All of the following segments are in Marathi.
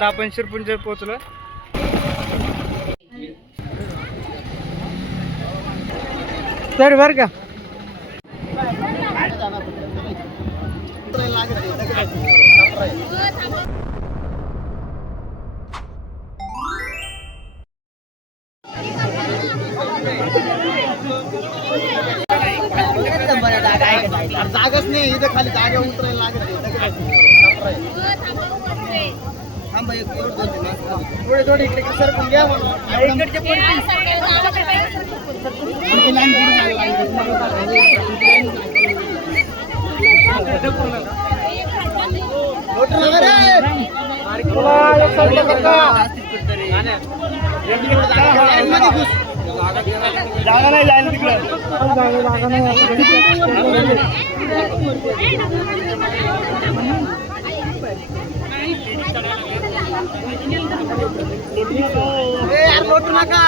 आता आपण शिरपुंजर पोहोचलो. तर बर का जागाच नाही इथं खाली जागा उतरायला लागत थोडे थोडे इकडे सरकून घ्या जागा नाही जायला तिकडे जागा नाही लोटू नका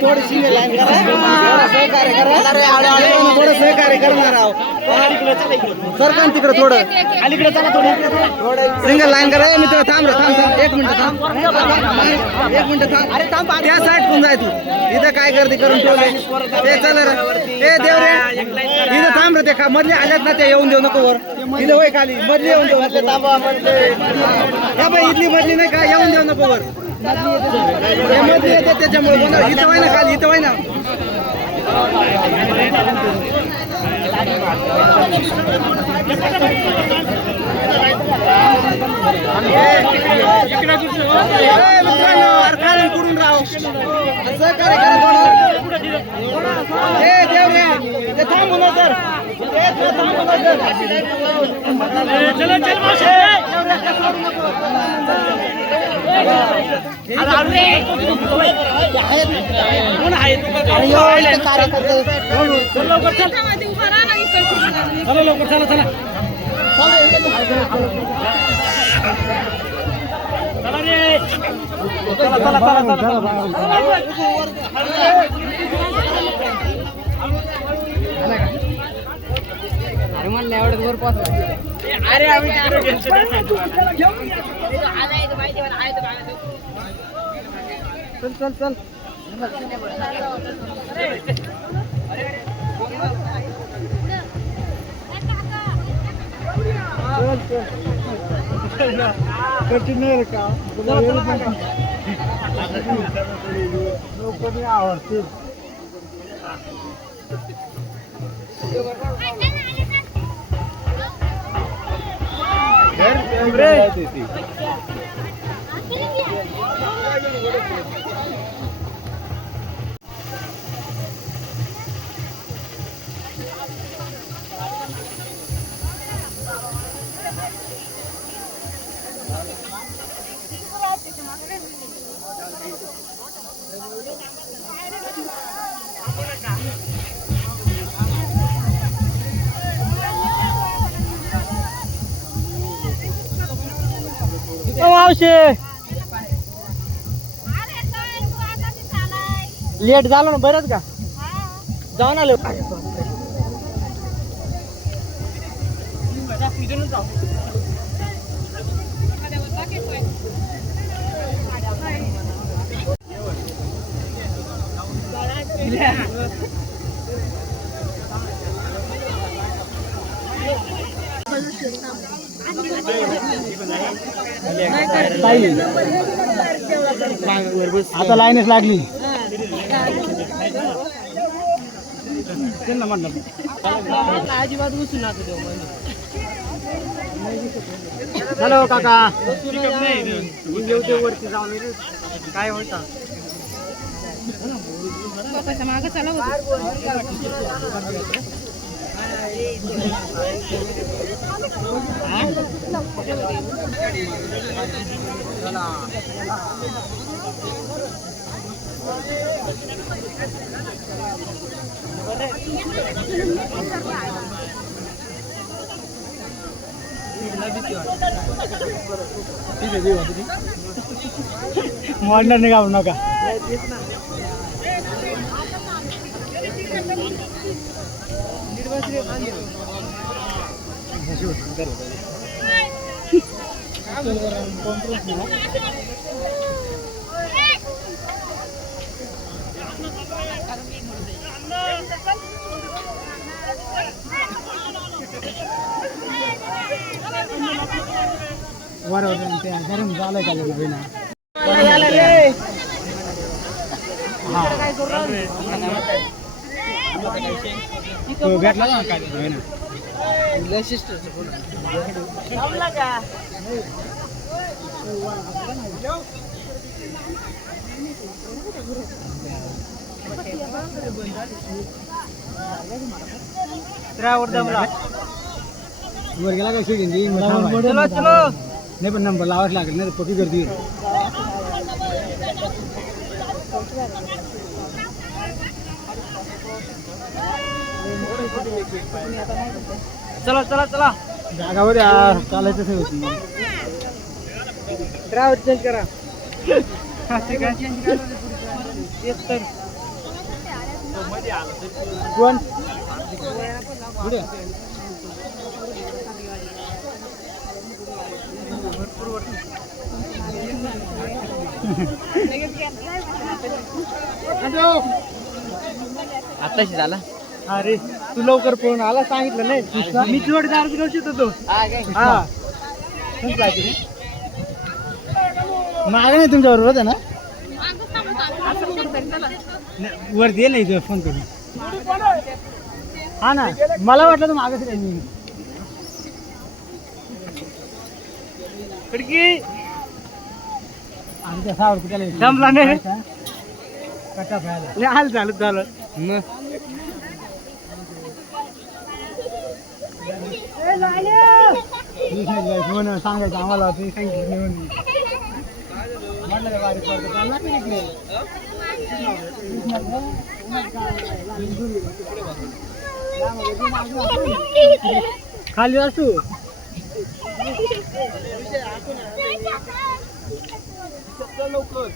थोडीशी लाईन करा थोडं सहकार्य करणार आहोत सरकार तिकडे थोडं अलीकडे चला थोडं सिंगल लाईन करा मित्र थांब एक मिनिट थांब अरे थांब त्या साईड कोण जाय तू इथं काय गर्दी करून ठेवले ते चल रे ए देव रे इथं थांब रे ते मधले आल्यात ना ते येऊन देऊ नको वर इथं होय खाली मधली येऊन देऊ बाई इथली मधली नाही का येऊन देऊ नको वर मधली येते त्याच्यामुळे इथं व्हाय ना खाली इथं व्हाय ना मित्रांनो अर्थाने कुठून राहू सहकार्य करा थांबू ना सर लवकर चला चला अरे म्हणलं एवढं वर पोहोचला अरे आम्ही चल चल चल कठीण नाही का लोकांनी आवडते लेट झालं ना बरंच का जाऊन आलो आता लाईनच लागली म्हटलं अजिबात बसू ना हॅलो काका वरती जाऊन काय होता माग चला मॉडलर निघावू नका. वर गरम झालंय का नवीन भेटला ना काय नवीन वर गेला काय चलो चलो नाही पण नंबर लावाच लागेल नाही पक्की गर्दी होईल. चला चला चला जागावर यार चालायचं नाही होती. ड्रायव्हर चेंज करा. कोण पुढे आताशी झाला. अरे तू लवकर पळून आला सांगितलं नाही मी जोडदार गवशीत होतो. हा मागे नाही तुमच्या बरोबर आहे ना वर दे नाही तुझा फोन करून. हा ना मला वाटलं तर मागच नाही खिडकी आणि त्या सावर कुठे जमला नाही कटा खायला हाल झालं झालं मग सांगायचं आम्हाला तुम्ही सांगितलं खाली असू लवकर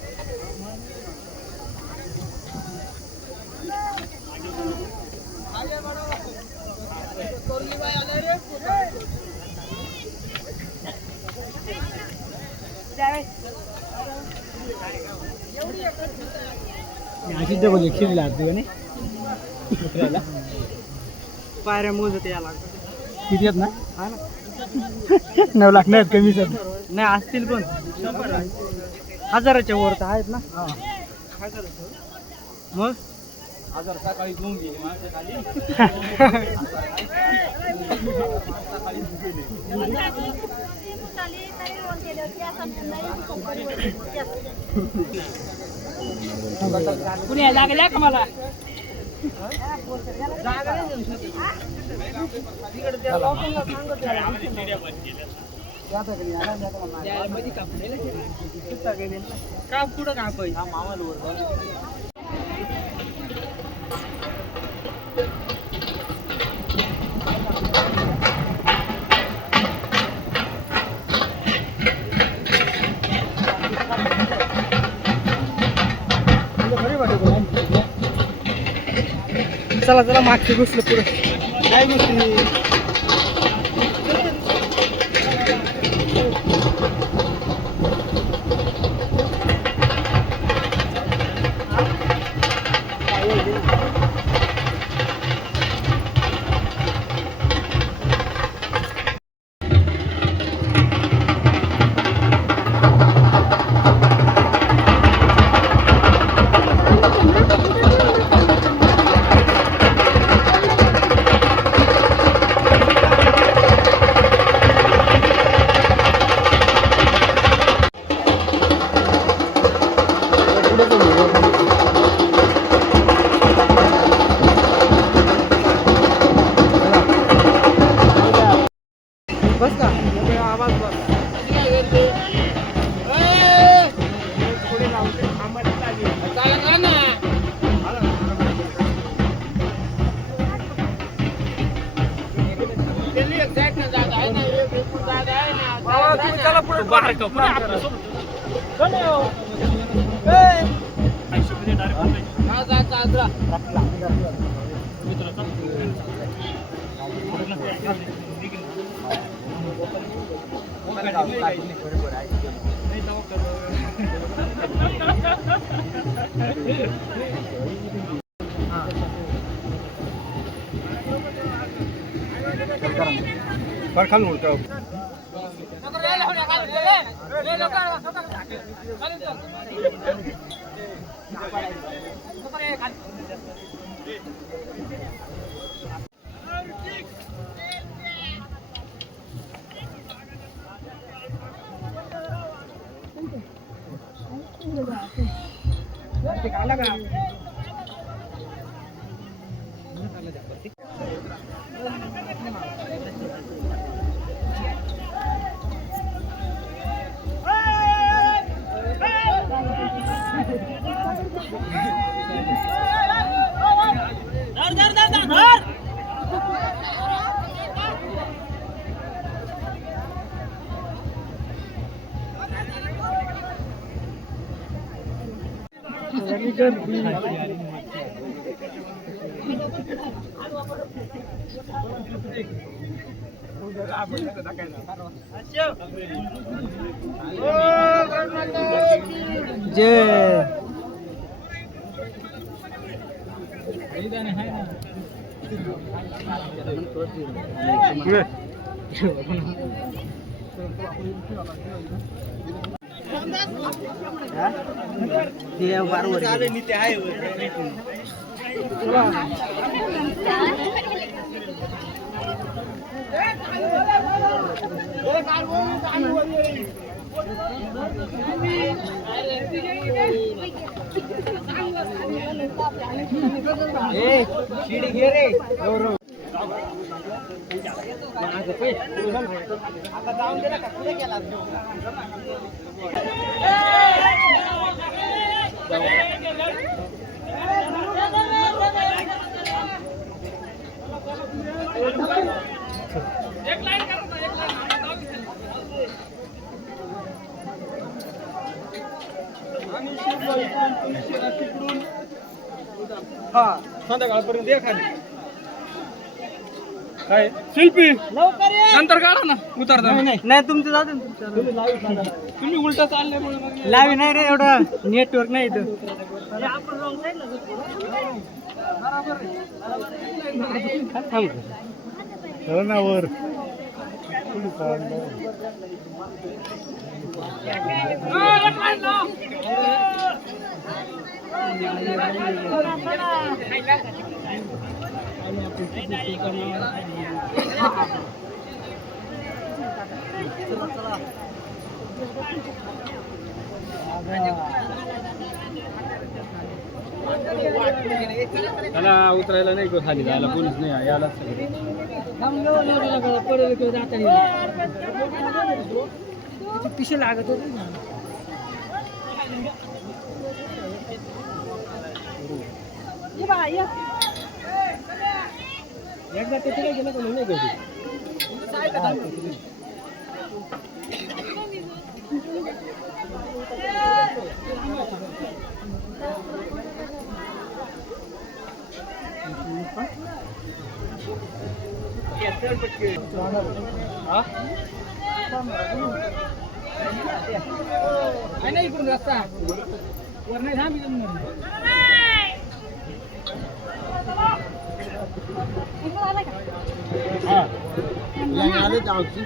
अशी डबल एकशे लागते आणि पायऱ्या मोजत यायला किती आहेत ना. हा ना 9 लाख नाही कमी सर नाही असतील पण 1000च्या वर तर आहेत ना. मग 1000 सकाळी घेऊन गेले माझ्या खाली. कुणी लागल्या का मला का कुठं कापाय चला चला मागचे घुसलं पुढं काय गोष्टी बस का आवाज बस जय शिडी घे रे आता जाऊन दिला का पुढे गेला एक लाईन हा संध्याकाळपर्यंत या खाली काय शिल्पी नंतर काढा ना उतरता नाही तुमचं जाऊ दे तुम्ही उलटा चालल्यामुळे लावी नाही रे एवढं नेटवर्क नाही इथं हो ना वर त्याला उतरायला नाही का खाली जायला कोणीच नाही याला पिशे लागत होते ना एकदा ते तिकडे गेलं का नाही घरी नाही इकडून रस्ता वर नाही थांब आले जाऊची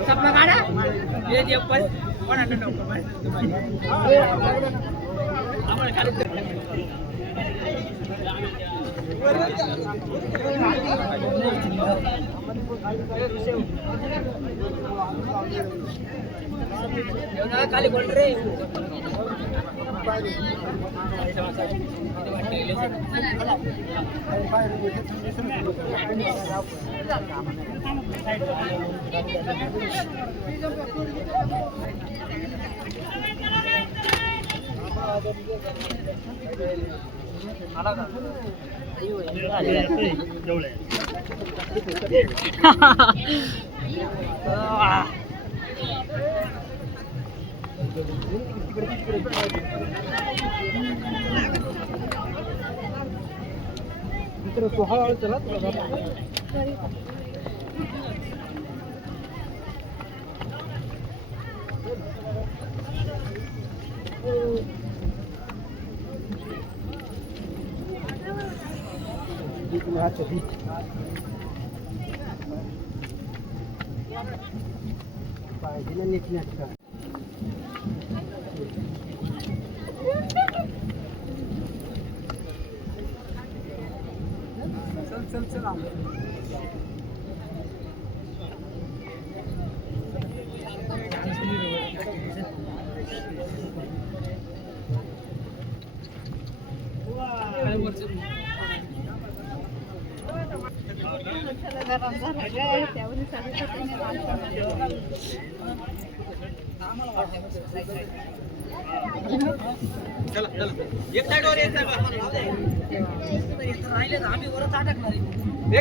सपना काढा ये दे पण कोणा नको आम्हाला खाली खाली बोल रे तो हळूहळू चला चल चल एक साइड और एक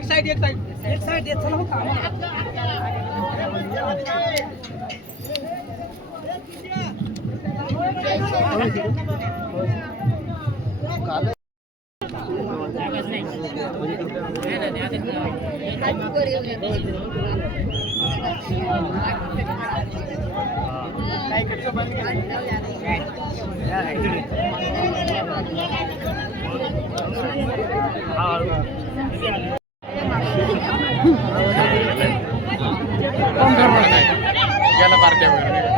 साइड एक साइड येत चला गेला पार्ट्या वगैरे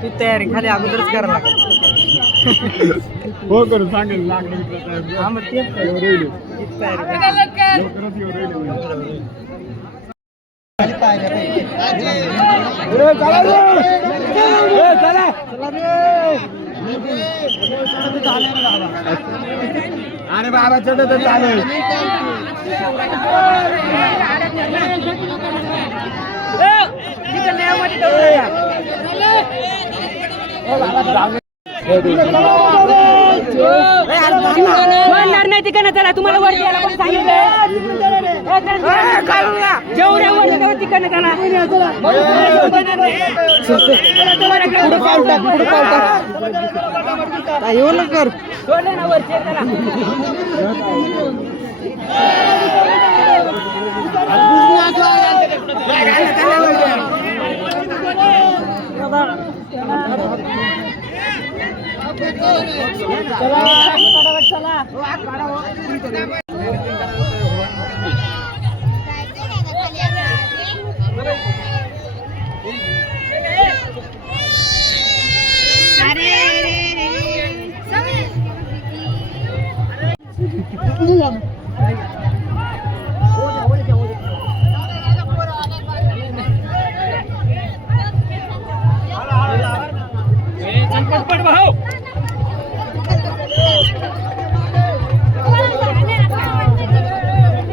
तू तयारी खाली अगोदरच करायला लागेल हो करू सांगेल लागलं हा मग तेच तयारी आणि बाबा चढ तर चालेल बोलणार नाही तिकडनं चला तुम्हाला वर द्यायला कोणी सांगितलं जेवढ्या वर तेवढं तिकडनं चला येऊ नका सोडलं ना वरचे चला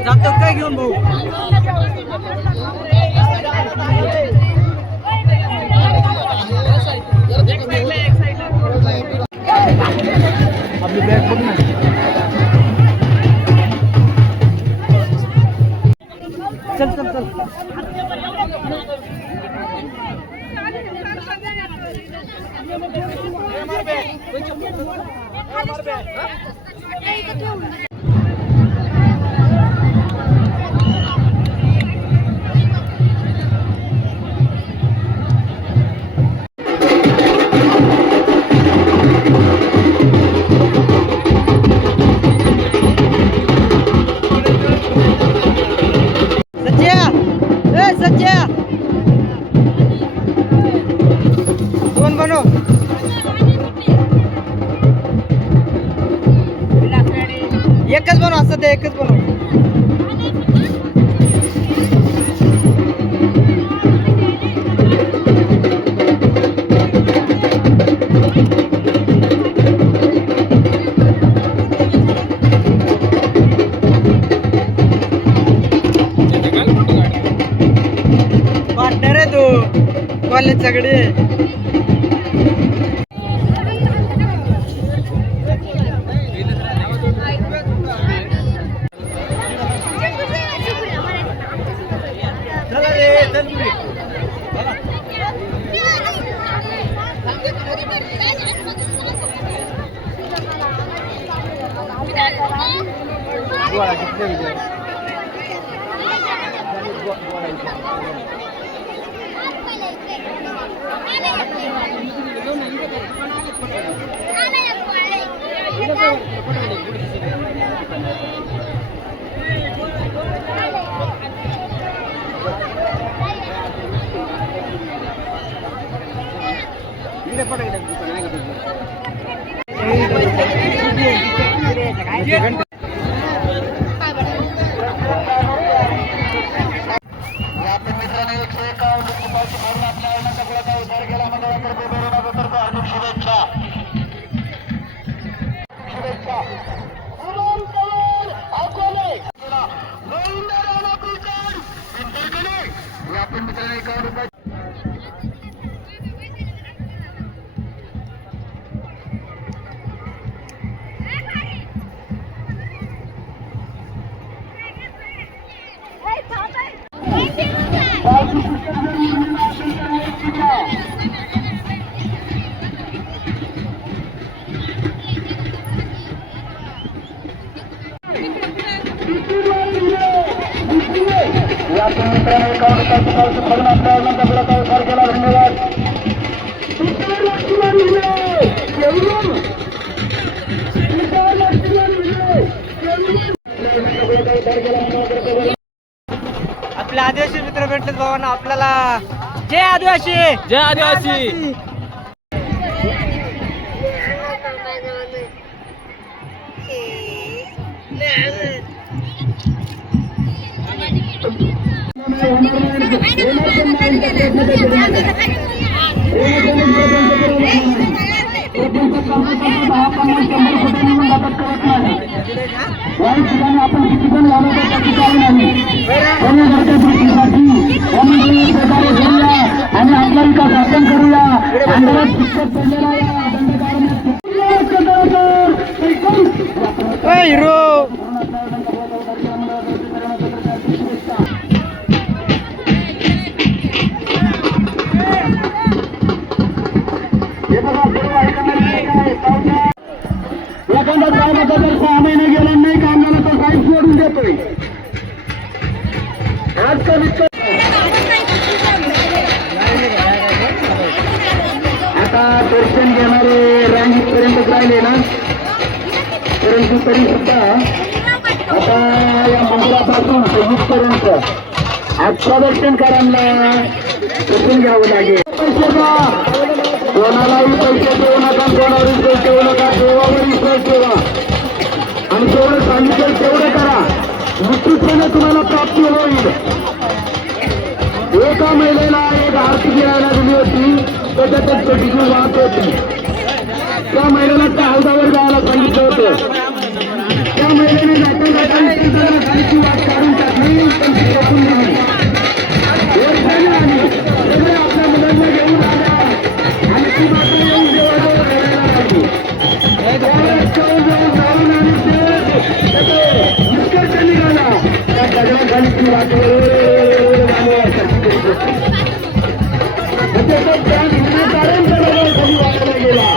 जातो काय घेऊन भाऊ आपली बॅग बघ ना चल चल चल दोन बनव एकच बनव असं ते एकच बनव पार्टनर आहे तू कॉलेज सगळे आपल्या आदिवासी मित्र भेटले भावांना आपल्याला जय आदिवासी जय आदिवासी आपण किती पण आणि आपला विकास आपण करूया. हिरो एखादा कामाचा जर 6 महिने गेला नाही कामाला तो काही सोडून देतोय. आजचा विचार आता दर्शन घेणारे रांगीपर्यंत राहिले ना, परंतु तरी सुद्धा आता या मंदिरापासून सजीदपर्यंत आजच्या दर्शनकारांना दर्शन घ्यावं लागेल. पैसे द्या, कोणालाही पैसे देऊ नका, कोणावरही पैसे देऊ नका, देवावर विश्वास ठेवा आणि जेवढं सांगितलं तेवढं करा, निश्चितपणे तुम्हाला प्राप्ती होईल. एका महिलेला एक आरती गिरायला दिली होती, त्याच्यातच छोटीशी वाट होती. त्या महिलेला त्या हौदावर जायला सांगितलं होतं. त्या महिलेने जाता खालीची वाट काढून टाकली, पण ती रोखून दिली. एक महिने आली, सगळे आपल्या मुलांना घेऊन आल्या आणि ती मात्र येऊन देवाजवळ रडायला लागली. त्यावेळेस जाऊन जाऊन आणि ते निष्कर्ष निघाला, त्या दगडाखालीची वाट त्या हिंदुकारांच्या दगडाखाली वाटायला गेला.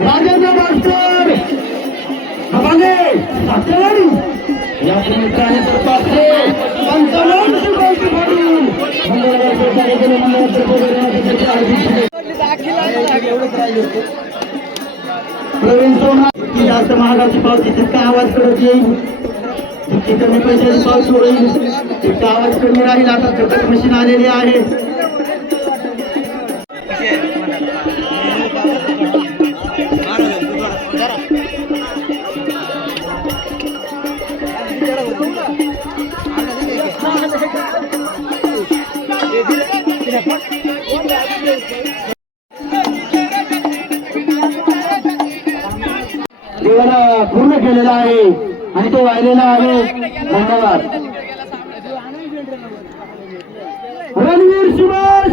राजेंद्र मास्टर या मित्राने प्रवीण सोमनाथ की जास्त महागाची पावती तितका आवाज करत येईल, जितकी कमी पैशाची पावती होईल तितका आवाज कमी राहील. आता चकट मशीन आलेली आहे. देवाला पूर्ण केलेला आहे आणि तो वाहिलेला आहे. धन्यवाद. रणवीर सुभाष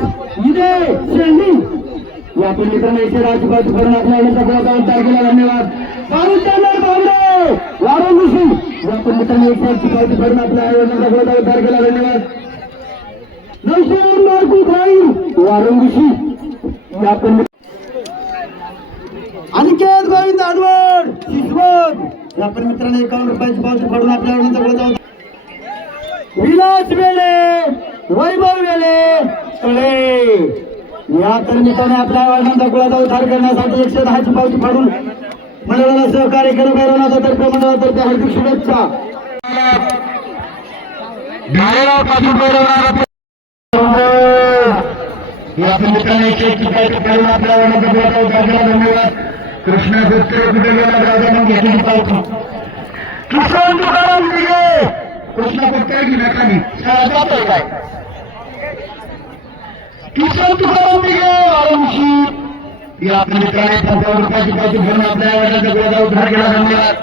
इथे शेंडी या मित्रांनो इथे राजूबाजू करून आपल्या तारखेला धन्यवाद. वारुंगुशी या मित्रांनो इथे पावती करून आपल्या आयोजनाचा तारखेला धन्यवाद. नौशेर मार्गू खाई वारुंगुशी या अनिकेत गोविंद अडवड शिशवत या पण मित्रांनो 51 रुपयाची पावती फाडून आपल्या आयोजनाचा जाऊ. विलास वेले वैभव वेले कळे या कर्मिकाने आपल्या आयोजनाचा गोळा उद्धार करण्यासाठी 110 ची पावती फाडून मंडळाला सहकार्य केलं. भैरवनाथातर्फे मंडळातर्फे हार्दिक शुभेच्छा. या मित्रांनी 101 ची पावती फाडून आपल्या आयोजनाचा गोळा उद्धार केला. धन्यवाद. कृष्णा गुप्ते कुठे गेला राजाने घेतली पावती. किसन तुकाराम दिघे कृष्णा गुप्ते घेण्याखाली जातोय काय किसन तुकाराम दिघे वारुंगशी या मित्राने 50 रुपयाची पावती घेऊन आपल्या आयोजनाचा गोळा उद्धार केला. धन्यवाद.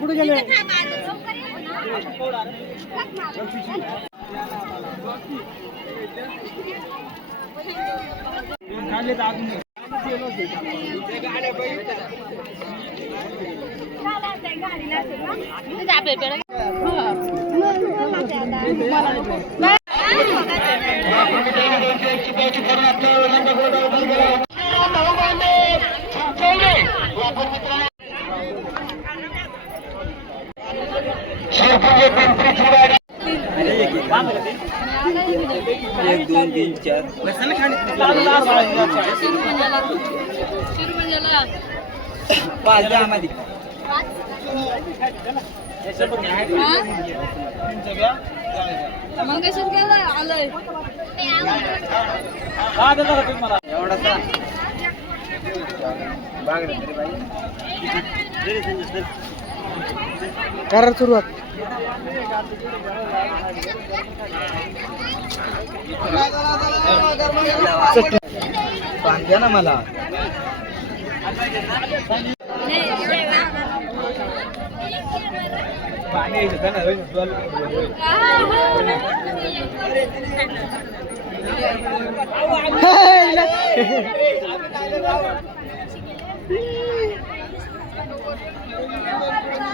कुठे गेले 1 2 3 4 5 द्या आम्हाला एवढा करा सुरुवात. पाणी द्या ना मला.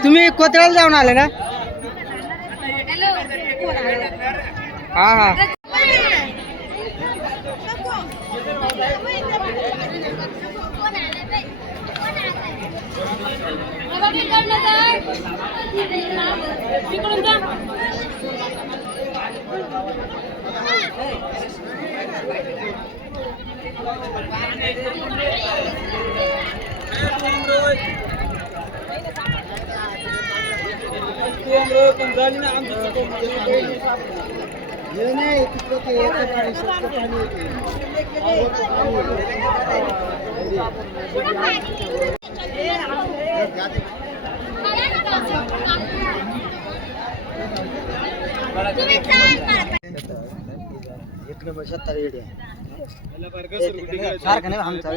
तुम्ही कोथळ्याला जाऊन आले ना? हा हा. सारखं नाही आमचा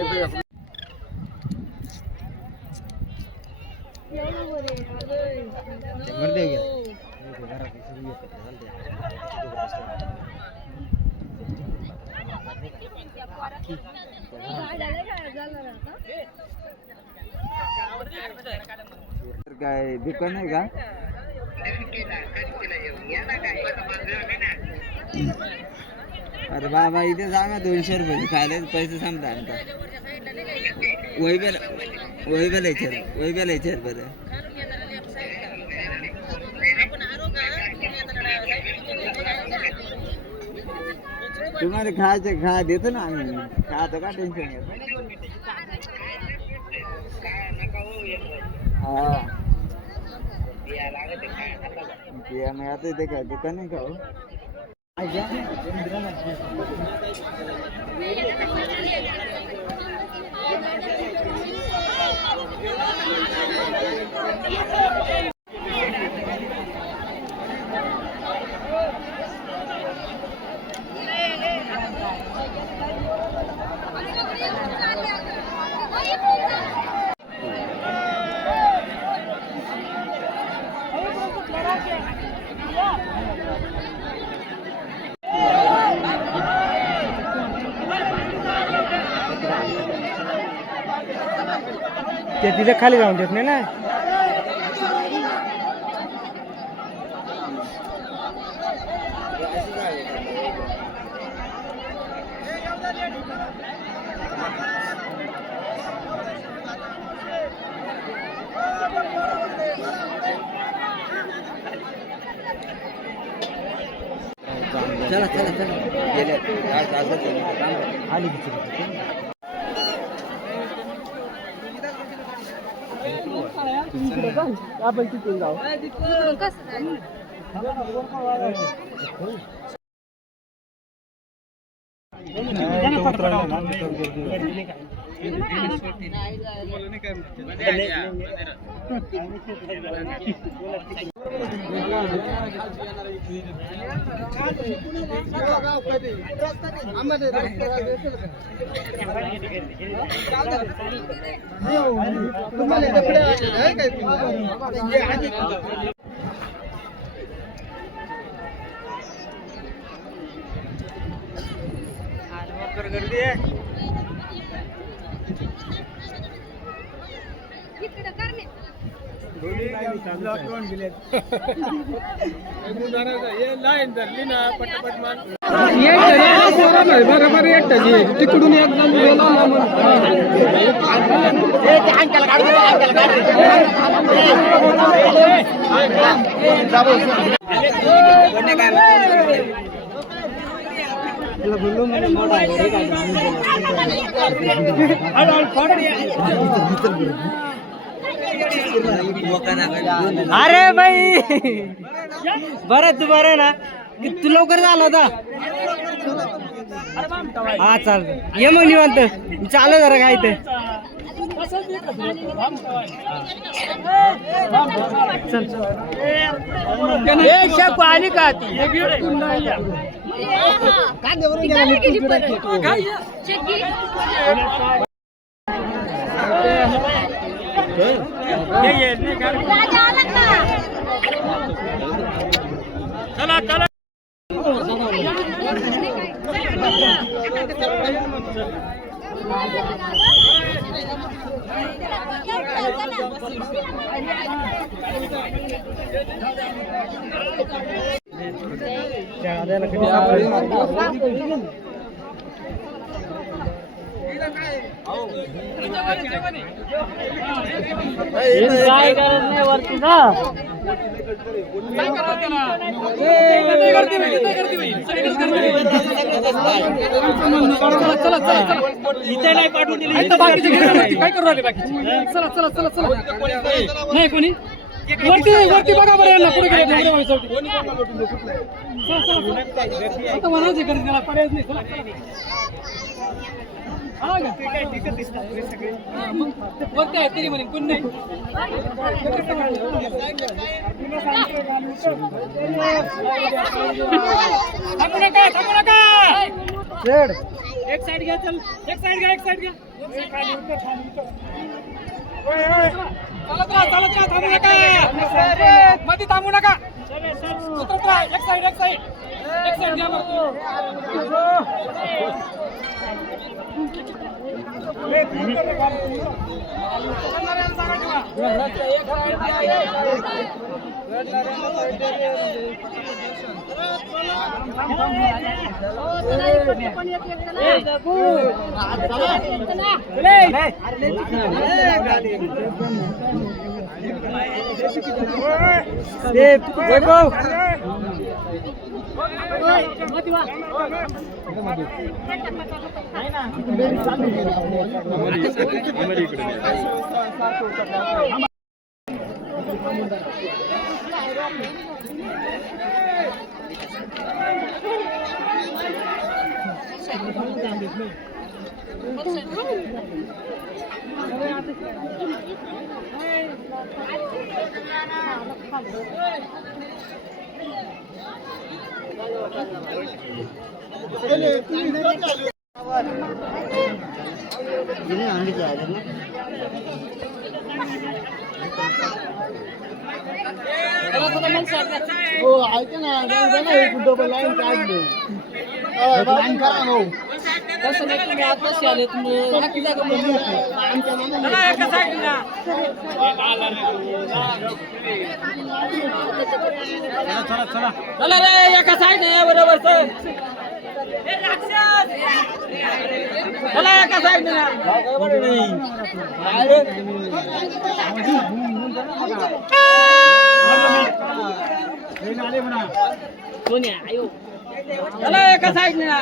काय दुकान आहे का? अरे बाबा इथे सांगा 200 रुपये खायला पैसे सांगता आता. वैबेला विचार बरं. तुम्हाला खायचं खा देतो ना आम्ही. खातो का टेन्शन येत. हा मग आता इथे काय दुकान आहे का हो? ते तिथे खाली जाऊन देत नाही ना. चला चला चला गेले आली आपण तिथून जाऊ. गर्दी आहे. बरोबर एकटा तिकडून एकदम काय अरे भाई बरं तू बरं ना तू लवकर झाला होता. हा चाल ये मग निवांत चालू जरा काय ते आली का चला चला काय करत नाही वरती ना इथे नाही पाठवून दिली काय करू राहिले बाकीचे चला चला चला चला नाही कोणी वरती वरती बघा बरं यांना पुढे गेले आता म्हणायचं कधी त्याला पर्याय नाही वरती आहे तरी म्हणे कोण नाही थांबू नका थांबू नका एक साइड घ्या चल एक साइड घ्या एक साइड घ्या चालत राहा थांबू नका मध्ये थांबू नका उतरत राहा एक साइड एक साइड घ्या हो ऐका ना डबल लाईन काढली लाईन करा हो तसं नाही तुम्ही आताच आले तुम्ही बाकी जागा चला रे एका साईड नाही बरोबर सर चला एका साईड कोणी आयो चला एका साईड ना